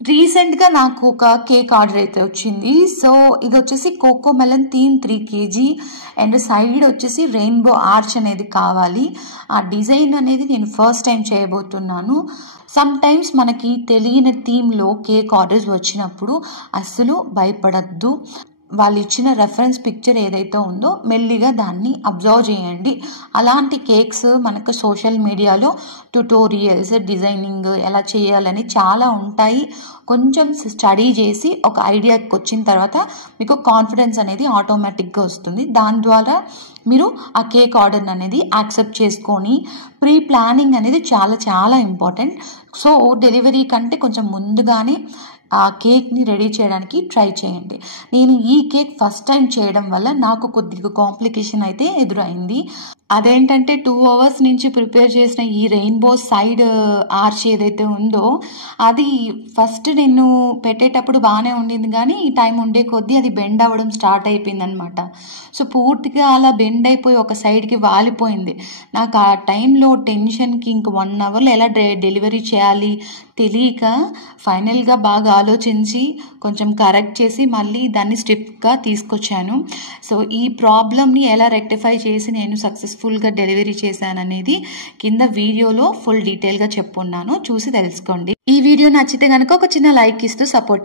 రీసెంట్గా నాకు ఒక కేక్ ఆర్డర్ అయితే వచ్చింది. సో ఇది వచ్చేసి coco melon theme 3 kg and side వచ్చేసి రెయిన్బో ఆర్చ్ అనేది కావాలి. ఆ డిజైన్ అనేది నేను ఫస్ట్ టైం చేయబోతున్నాను. సమ్ టైమ్స్ మనకి తెలియని థీమ్లో కేక్ ఆర్డర్స్ వచ్చినప్పుడు అస్సలు భయపడద్దు. వాళ్ళు ఇచ్చిన రెఫరెన్స్ పిక్చర్ ఏదైతే ఉందో మెల్లిగా దాన్ని అబ్జర్వ్ చేయండి. అలాంటి కేక్స్ మనకు సోషల్ మీడియాలో ట్యుటోరియల్స్, డిజైనింగ్ ఎలా చేయాలని చాలా ఉంటాయి. కొంచెం స్టడీ చేసి ఒక ఐడియాకి వచ్చిన తర్వాత మీకు కాన్ఫిడెన్స్ అనేది ఆటోమేటిక్గా వస్తుంది. దాని ద్వారా మీరు ఆ కేక్ ఆర్డర్ అనేది యాక్సెప్ట్ చేసుకొని ప్రీ ప్లానింగ్ అనేది చాలా చాలా ఇంపార్టెంట్. సో డెలివరీ కంటే కొంచెం ముందుగానే ఆ కేక్ని రెడీ చేయడానికి ట్రై చేయండి. నేను ఈ కేక్ ఫస్ట్ టైం చేయడం వల్ల నాకు కొద్దిగా కాంప్లికేషన్ అయితే ఎదురైంది. అదేంటంటే 2 hours నుంచి ప్రిపేర్ చేసిన ఈ రెయిన్బో సైడ్ ఆర్చ్ ఏదైతే ఉందో అది ఫస్ట్ నేను పెట్టేటప్పుడు బాగానే ఉండింది, కానీ ఈ టైం ఉండే కొద్దీ అది బెండ్ అవ్వడం స్టార్ట్ అయిపోయింది అనమాట. సో పూర్తిగా అలా బెండ్ అయిపోయి ఒక సైడ్కి వాలిపోయింది. నాకు ఆ టైంలో టెన్షన్కి ఇంక 1 hourలో ఎలా డెలివరీ చేయాలి తెలియక ఫైనల్గా బాగా ఆలోచించి కొంచెం కరెక్ట్ చేసి మళ్ళీ దాన్ని స్టెప్గా తీసుకొచ్చాను. సో ఈ ప్రాబ్లమ్ని ఎలా రెక్టిఫై చేసి నేను సక్సెస్ఫుల్గా డెలివరీ చేశాననేది కింద వీడియోలో ఫుల్ డీటెయిల్గా చెప్పున్నాను, చూసి తెలుసుకోండి. ఈ వీడియో నచ్చితే కనుక ఒక చిన్న లైక్ ఇస్తూ సపోర్ట్